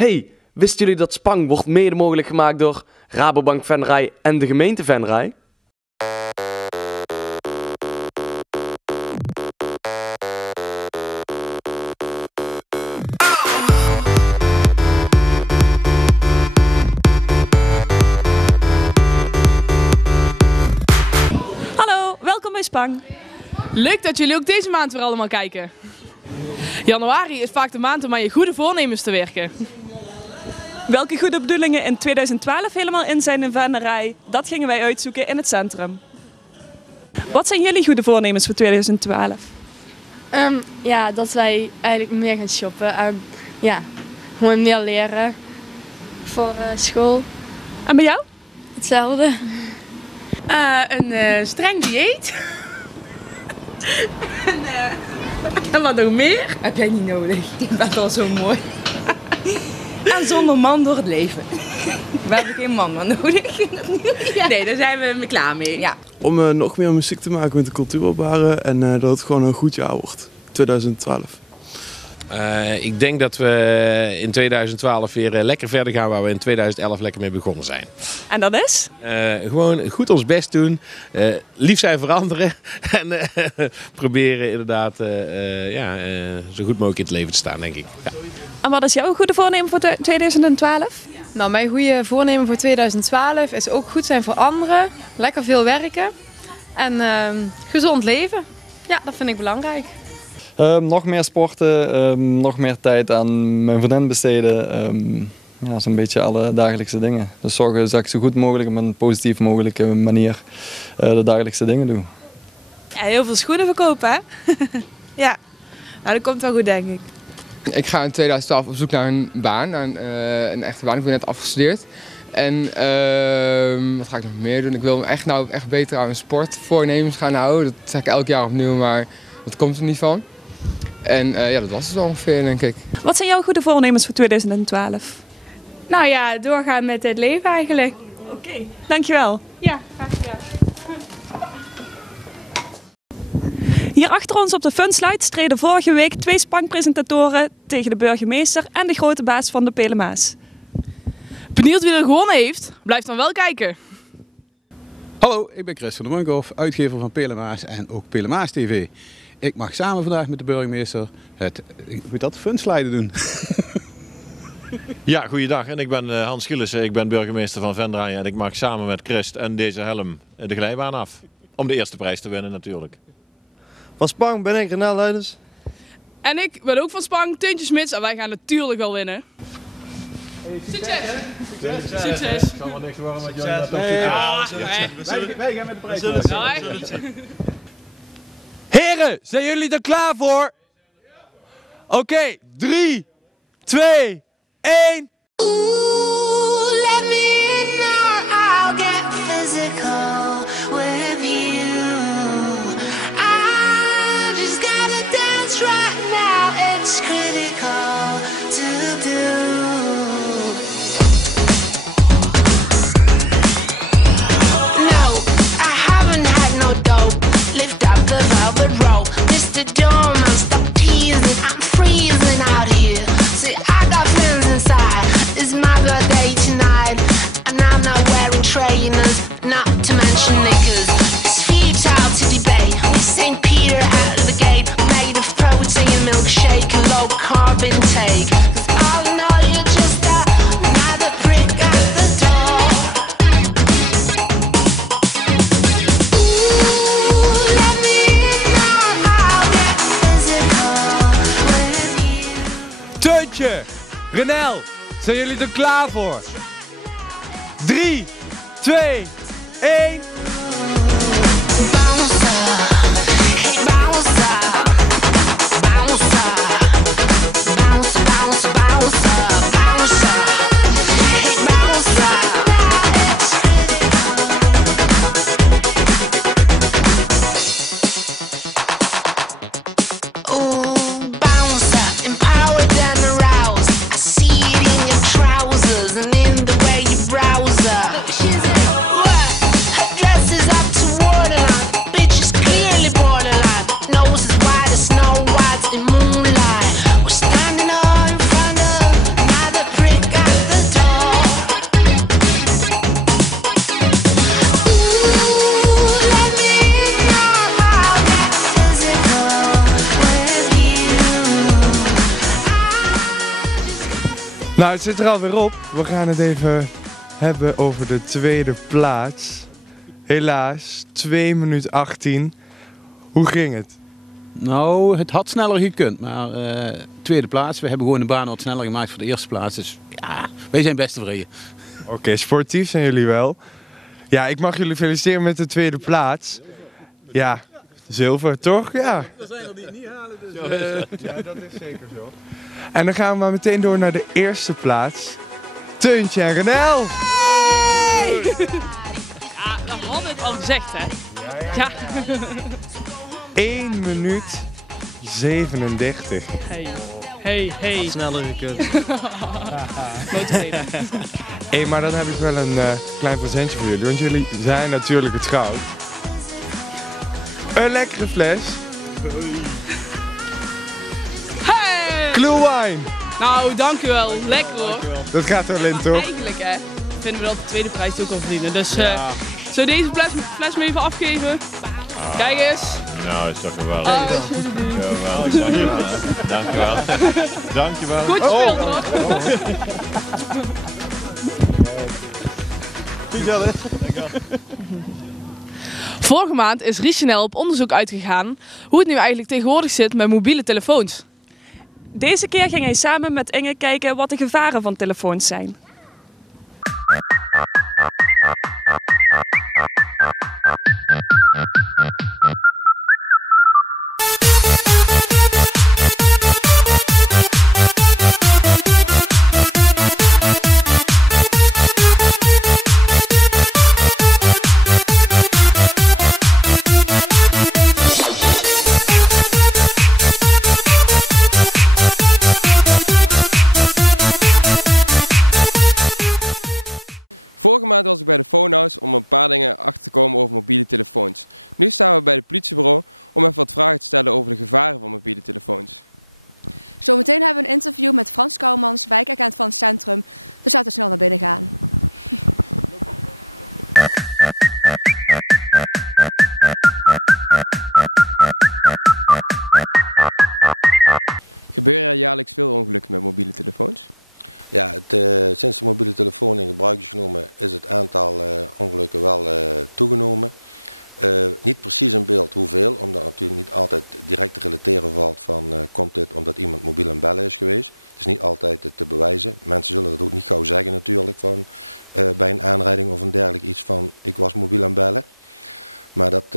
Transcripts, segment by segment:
Hey, wisten jullie dat Spang wordt mede mogelijk gemaakt door Rabobank Venray en de gemeente Venray? Hallo, welkom bij Spang. Leuk dat jullie ook deze maand weer allemaal kijken. Januari is vaak de maand om aan je goede voornemens te werken. Welke goede bedoelingen in 2012 helemaal in zijn in Venray, dat gingen wij uitzoeken in het centrum. Wat zijn jullie goede voornemens voor 2012? Ja, dat wij eigenlijk meer gaan shoppen en ja, gewoon meer leren voor school. En bij jou? Hetzelfde. Een streng dieet. En wat nog meer? Heb jij niet nodig. Je bent al zo mooi. En zonder man door het leven. We hebben geen man meer nodig. Ja. Nee, daar zijn we klaar mee. Ja. Om nog meer muziek te maken met de cultuur opbaren en dat het gewoon een goed jaar wordt. 2012. Ik denk dat we in 2012 weer lekker verder gaan waar we in 2011 lekker mee begonnen zijn. En dat is? Gewoon goed ons best doen, lief zijn voor anderen en proberen inderdaad zo goed mogelijk in het leven te staan, denk ik. Ja. En wat is jouw goede voornemen voor 2012? Nou, mijn goede voornemen voor 2012 is ook goed zijn voor anderen, lekker veel werken en gezond leven. Ja, dat vind ik belangrijk. Nog meer sporten, nog meer tijd aan mijn vriendin besteden. Ja, zo'n beetje alle dagelijkse dingen. Dus zorgen dat ik zo goed mogelijk op een positief mogelijke manier de dagelijkse dingen doe. Ja, heel veel schoenen verkopen, hè? Ja, nou dat komt wel goed, denk ik. Ik ga in 2012 op zoek naar een baan, naar een echte baan. Ik ben net afgestudeerd. En wat ga ik nog meer doen? Ik wil me echt beter aan mijn sportvoornemens gaan houden. Dat zeg ik elk jaar opnieuw, maar dat komt er niet van. En ja, dat was het ongeveer, denk ik. Wat zijn jouw goede voornemens voor 2012? Nou ja, doorgaan met het leven eigenlijk. Oké, dankjewel. Ja, graag gedaan. Hier achter ons op de funslide streden vorige week 2 Spang-presentatoren tegen de burgemeester en de grote baas van de Pelemaas. Benieuwd wie er gewonnen heeft? Blijf dan wel kijken. Hallo, ik ben Chris van der Munkhoff, uitgever van Pelemaas en ook Pelemaas TV. Ik mag samen vandaag met de burgemeester het funsliden doen. Ja, goeiedag. En ik ben Hans Gielissen, ik ben burgemeester van Venray en ik mag samen met Christ en deze helm de glijbaan af. Om de eerste prijs te winnen natuurlijk. Van Spang ben ik, Renel Luidens. En ik ben ook van Spang, Teuntje Smits en wij gaan natuurlijk wel winnen. Succes! Succes! Succes! Het zal wel niks worden met jullie. Wij gaan met de prijs. Heren, zijn jullie er klaar voor? Oké, 3, 2, 1. Teuntje, Renel, zijn jullie er klaar voor? 3, 2, 1. She's in what? Nou, het zit er alweer op. We gaan het even hebben over de tweede plaats. Helaas, 2 minuten 18. Hoe ging het? Nou, het had sneller gekund, maar tweede plaats. We hebben gewoon de baan wat sneller gemaakt voor de eerste plaats. Dus ja, wij zijn best tevreden. Oké, sportief zijn jullie wel. Ja, ik mag jullie feliciteren met de tweede plaats. Ja, zilver, toch? Ja. Er zijn er die het niet halen, dus... Ja, dat is zeker zo. En dan gaan we maar meteen door naar de eerste plaats. Teuntje en Renel! Hey! Ja, dat had het al gezegd, hè? Ja. 1 minuut 37. Hey. Sneller gekund. Hé, maar dan heb ik wel een klein presentje voor jullie. Want jullie zijn natuurlijk het goud. Een lekkere fles. Hey! Clue wine. Nou, dankjewel. Lekker hoor. Dat gaat er wel in, toch? Eigenlijk hè, vinden we dat de tweede prijs ook wel verdienen. Dus zou deze fles me even afgeven? Kijk eens. Nou, is toch geweldig. Dankjewel. Dankjewel. Goed gespeeld hoor. Vorige maand is Richenel op onderzoek uitgegaan hoe het nu eigenlijk tegenwoordig zit met mobiele telefoons. Deze keer ging hij samen met Inge kijken wat de gevaren van telefoons zijn. Vorige maand was ik bij de Phonehouse om een paar dingen achter te komen over mobiele telefoons. Nu staan we bij het politiebureau om even wat vragen te stellen over de gevaren van mobiele telefoons. Zometeen hebben we een interview met Frans Kouwmans, wijkagent van het centrum. Dus laten we snel naar binnen gaan. Gebeuren er jaarlijks veel ongelukken met mobiele telefoons? Ja, sinds de mobiele telefoon in gebruik is genomen is het aantal ongelukken wel toegenomen. Niet precies in beeld hoeveel, omdat natuurlijk niet altijd direct te relateren valt van komt dit omdat iemand mobiel aan bellen is geweest. Het is niet altijd te bewijzen. Mensen zullen dat ook niet gauw zeggen natuurlijk van bij een aanrijding of een dergelijk iets van ik was mobiel aan bellen. Maar dat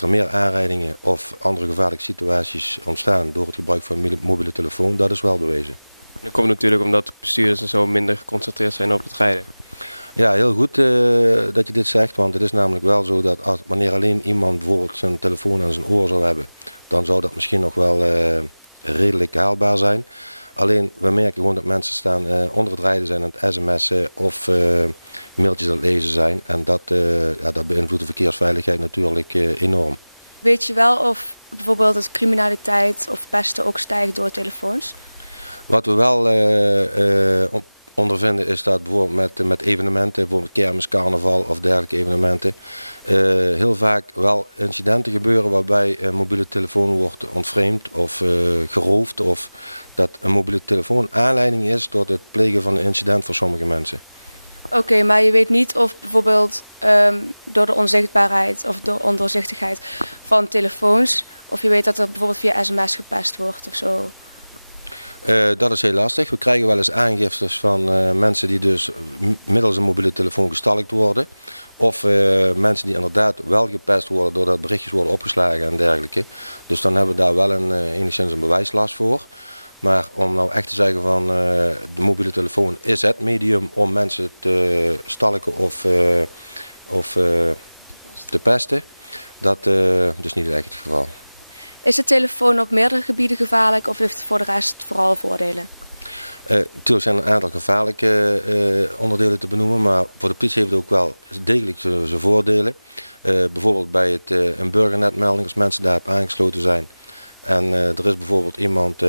er meer aanrijdingen of andere gevaarlijke situaties ontstaan door het gebruik van een mobiele telefoon, dat is wel bewezen. Dat komt natuurlijk omdat bestuurders en zo minder geconcentreerd zijn op het rijden. Ja, heel goed dat je dit zegt, want het is namelijk wel zo dat wanneer alleen iemand bijvoorbeeld zijn telefoon aan zijn oor zou hebben, dan zou dat misschien nog wel redelijk haalbaar zijn. Alleen we merken gewoon dat mensen staan onder het rijden zijn aan het sms'en of mailtjes aan het lezen zijn. En dat beïnvloedt de verkeersveiligheid natuurlijk enorm. Weet je wel of bijvoorbeeld het criminaliteit of pesten ook stijgt door telefoons? Wat we wel ondervinden is dat bijvoorbeeld met evenementen, bijvoorbeeld kermis, carnaval of dergelijke evenementen, heel vaak wel incidenten gebeuren waarbij een mobiele telefoon wordt ontvreemd of geroofd of dat een mobiele telefoon aanleiding is tot het plegen van een incident voor sommige mensen. Oké, maar je weet niet of bijvoorbeeld door de onzichtbaarheid of door ondoorzichtigheid van telefoons, of je weet dat er bijvoorbeeld via sms gepest wordt of zo? Dat is heel lastig. We krijgen wel eens aangiftes van mensen die dus middels een mobiele telefoon gestalkt worden. Of mensen die inderdaad wel gepest worden doordat berichtjes worden opgeslagen en dergelijke. Dus dan hebben we daar wel enigszins een bewijslast voor. Maar om nou echt te zeggen van de mobiele telefoon is het medium om mensen te stalken of te pesten, dat is niet echt het geval. Is de telefoon op meerdere gebieden gevaarlijk of heeft het voor de rest vooral voordelen? Natuurlijk zijn er een aantal gevaarlijke onderdelen te benoemen, maar voor de politie heeft het ook wel degelijk zijn voordelen. Bijvoorbeeld bij een burgernetmelding, als mensen daarop aangesloten zijn en er is bijvoorbeeld iemand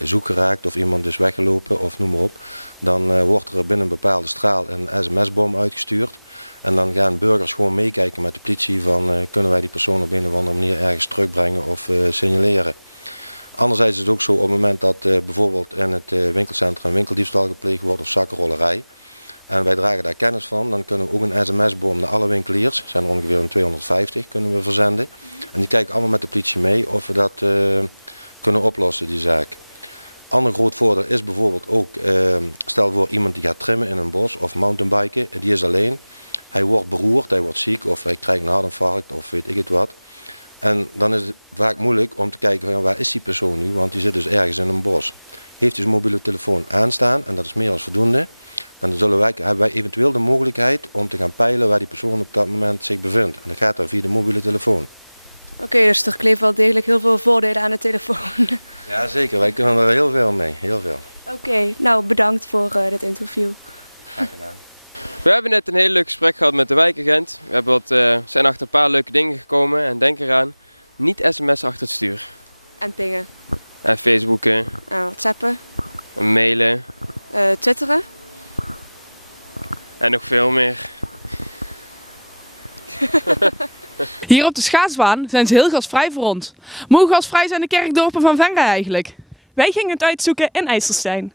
zoek geraakt of iemand is weggelopen of noem maar op, dan wordt er binnen een bepaalde straal een sms-bom uitgestuurd. En dan gaan burgers gewoon meekijken met de politie van kunnen wij die persoon op een of andere manier ergens terugbrengen of signaleren. Anderzijds is het ook zo op het moment dat bijvoorbeeld in het winkelcentrum winkeldiefstal gepleegd wordt of zakkenrollerij. En wij dragen daar kennis van, dan kunnen we ook een sms-bom naar alle winkeliers, zijn er ongeveer een 250, kunnen we verzenden. En die kijken allemaal met de politie mee of we dat kunnen oplossen, die zaak. Ander groot voordeel is bijvoorbeeld ook, stel voor iemand die gaat trimmen in een bos of mountainbiken, die is alleen. Hij wordt beroerd, hij wordt ziek of hij krijgt een hartinfarct of weet ik het wat. En dan is het vaak moeilijk om te kijken waar is die persoon nu, want die zit dus ergens in een bos. Heeft hij zijn mobiele telefoon aanstaan, en dat is meer dan voldoende, dan hebben wij eventueel de mogelijkheid om te gaan peilen waar die persoon op dat moment zich bevindt. En dat gaat dan via de mobiele telefoon. Oké, dus er kleeft wel degelijk heel veel voordelen aan de telefoon. Ja, zeker. Wij kunnen er heel veel mee. Heel veel. Oké, nou bedankt voor dit interview. Graag gedaan. We hebben net een heel leuk gesprek gehad met de wijkagent. We zijn achter een paar leuke dingen gekomen en denk eraan, niet sms achter het stuur. En pingen. En Facebooken. WhatsAppen. En mailen. Twitteren. En nog veel meer. Hier op de schaatsbaan zijn ze heel gastvrij voor ons. Hoe gastvrij zijn de kerkdorpen van Venray eigenlijk? Wij gingen het uitzoeken in IJsselstein.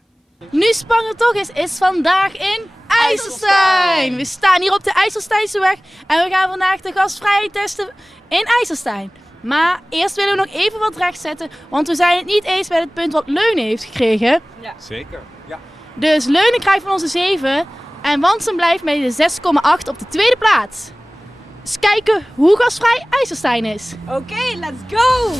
Nu Spang er toch is vandaag in IJsselstein. We staan hier op de IJsselsteinseweg en we gaan vandaag de gastvrijheid testen in IJsselstein. Maar eerst willen we nog even wat rechtzetten, want we zijn het niet eens met het punt wat Leunen heeft gekregen. Ja. Zeker, ja. Dus Leunen krijgt van onze 7 en Wansen blijft met de 6,8 op de tweede plaats. Dus kijken hoe gasvrij IJsselstein is. Oké, let's go!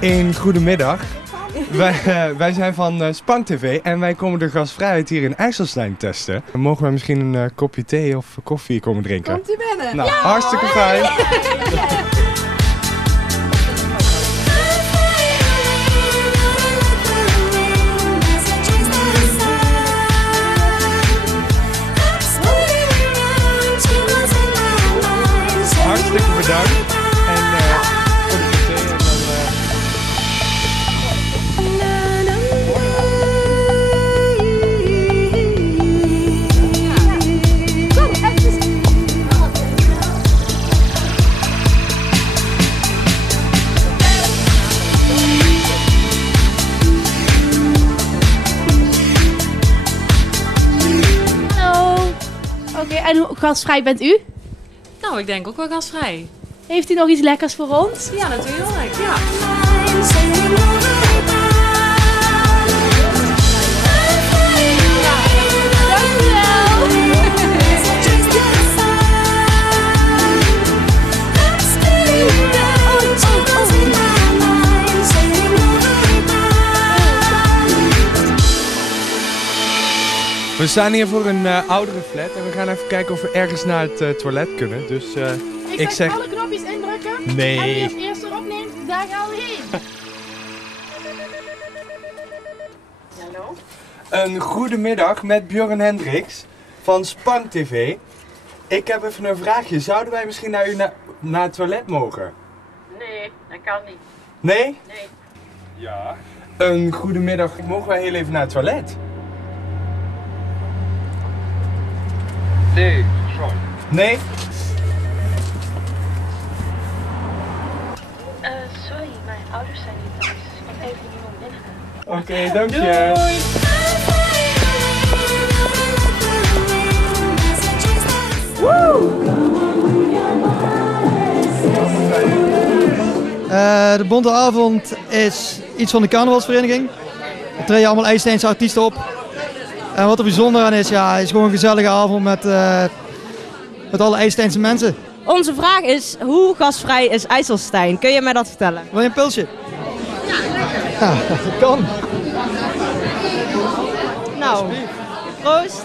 Een goedemiddag. Wij zijn van Spang TV en wij komen de gastvrijheid hier in IJsselstein testen. Mogen wij misschien een kopje thee of koffie komen drinken? Komt u binnen? Nou, hartstikke fijn. Hartstikke bedankt. En hoe gastvrij bent u? Nou, ik denk ook wel gastvrij. Heeft u nog iets lekkers voor ons? Ja, natuurlijk. Ja. We staan hier voor een oudere flat en we gaan even kijken of we ergens naar het toilet kunnen. Dus ik zeg alle knopjes indrukken. Nee. En wie als eerste opneemt, daar gaan we heen. Hallo. Een goedemiddag met Björn Hendricks van Spang TV. Ik heb even een vraagje. Zouden wij misschien naar het toilet mogen? Nee, dat kan niet. Nee? Nee. Ja. Een goedemiddag. Mogen wij heel even naar het toilet? Nee. Nee? Sorry, mijn ouders zijn niet thuis. Ik ga even naar binnen. Oké, dank je. De Bonte Avond is iets van de carnavalsvereniging. Er treden allemaal IJsselsteinse artiesten op. En wat er bijzonder aan is, ja, is gewoon een gezellige avond met alle IJsselsteinse mensen. Onze vraag is, hoe gasvrij is IJsselstein? Kun je mij dat vertellen? Wil je een pilsje? Ja, lekker. Ja, dat kan. Nou, proost.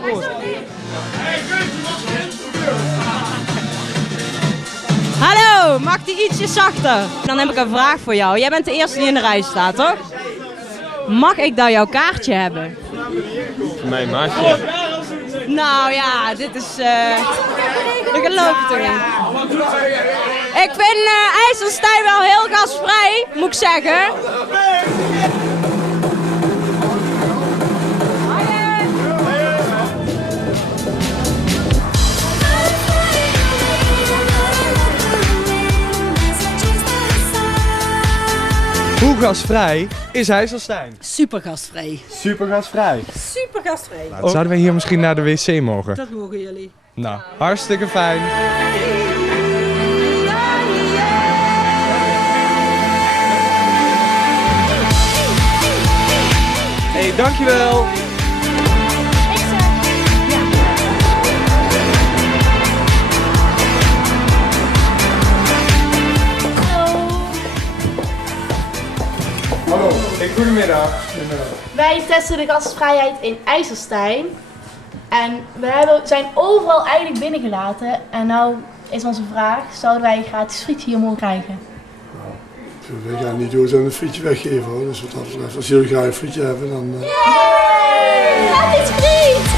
Proost. Hallo, mag die ietsje zachter? Dan heb ik een vraag voor jou. Jij bent de eerste die in de rij staat, toch? Mag ik dan jouw kaartje hebben? Voor mij maak je. Nou ja, dit is... dat geloof ik toch niet. Ik vind IJsselstein wel heel gastvrij, moet ik zeggen. Hoe gastvrij is IJsselstein? Super gastvrij. Super gastvrij. Super gastvrij. Nou, zouden wij hier misschien naar de wc mogen? Dat mogen jullie. Nou, hartstikke fijn. Hey, dankjewel. Hallo, goedemiddag. Wij testen de gastvrijheid in IJsselstein. En we zijn overal eigenlijk binnengelaten. En nou is onze vraag, zouden wij gratis friet hier mogen krijgen? We gaan niet door zo'n frietje weggeven hoor. Dus wat dat betreft, als jullie graag een frietje hebben dan... Gratis friet!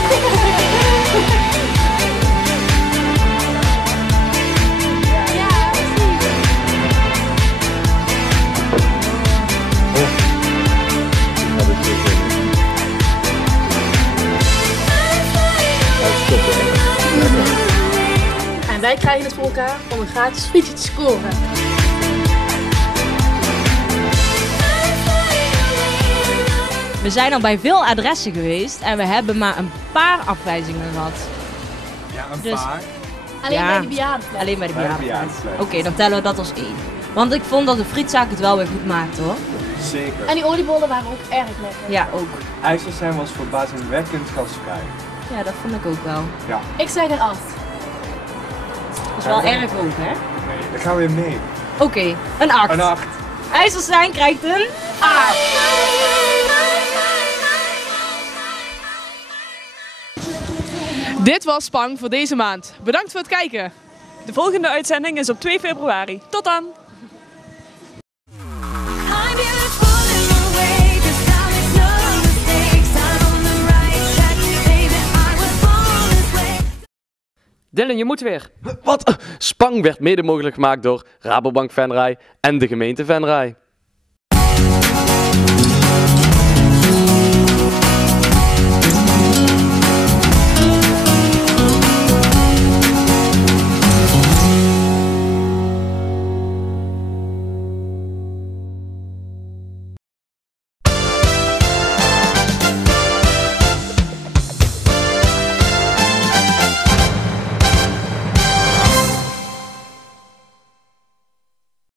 En wij krijgen het voor elkaar om een gratis frietje te scoren. We zijn al bij veel adressen geweest en we hebben maar een paar afwijzingen gehad. Ja, een Dus- paar. Alleen bij de bejaardenplaats. Alleen bij de bejaardenplaats. Oké, dan tellen we dat als 1. Want ik vond dat de frietzaak het wel weer goed maakte hoor. Zeker. En die oliebollen waren ook erg lekker. Ja, ook. IJsselstein was verbazingwekkend gastvrij. Ja, dat vond ik ook wel. Ja. Ik zeg een 8. Dat is wel erg hoog hè? Dan gaan we weer mee. Oké, een 8. Een 8. IJsselstein krijgt een 8. Dit was Spang voor deze maand. Bedankt voor het kijken. De volgende uitzending is op 2 februari. Tot dan! Dylan, je moet weer. Wat? Spang werd mede mogelijk gemaakt door Rabobank Venray en de gemeente Venray.